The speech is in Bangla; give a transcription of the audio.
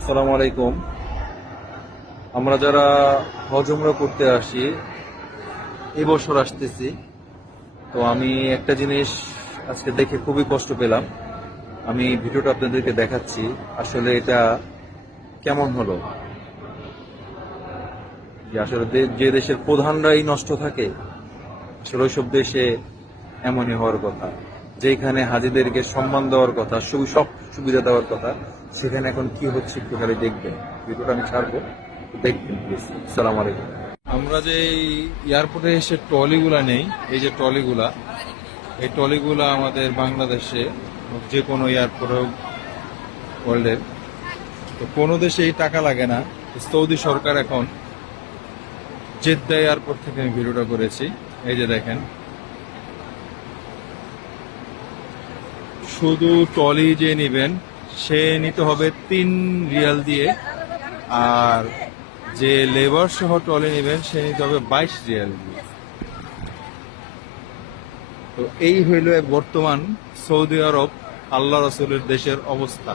আসসালামু আলাইকুম। আমরা যারা হজ উমরা করতে আসি, এবছর আসতেছি, তো আমি একটা জিনিস আজকে দেখে খুবই কষ্ট পেলাম। আমি ভিডিওটা আপনাদেরকে দেখাচ্ছি। আসলে এটা কেমন হলো যে আসলে যে দেশের প্রধানরাই নষ্ট থাকে, আসলে ওইসব দেশে এমনই হওয়ার কথা। যেখানে হাজিদেরকে সম্মান দেওয়ার কথা, সব সুবিধা দেওয়ার কথা, সেখানে এখন কি হচ্ছে একটু খালি দেখবেন। ভিডিওটা আমি ছাড়বো, দেখবেন প্লিজ। আসসালামু আলাইকুম। আমরা যে এয়ারপোর্টে এসে ট্রলিগুলা নেই, এই যে ট্রলিগুলা, এই ট্রলিগুলা আমাদের বাংলাদেশে যে কোনো এয়ারপোর্টে ওয়ার্ল্ডের, তো কোনো দেশে এই টাকা লাগে না। সৌদি সরকার এখন জেদ্দা এয়ারপোর্ট থেকে আমি ভিডিওটা করেছি। এই যে দেখেন, শুধু ট্রলি যে নেবেন সে নিতে হবে 3 রিয়াল দিয়ে, আর যে লেবার সহ ট্রলি নেবেন সে নিতে হবে 22 রিয়াল দিয়ে। তো এই হইল বর্তমান সৌদি আরব আল্লাহ রসুলের দেশের অবস্থা।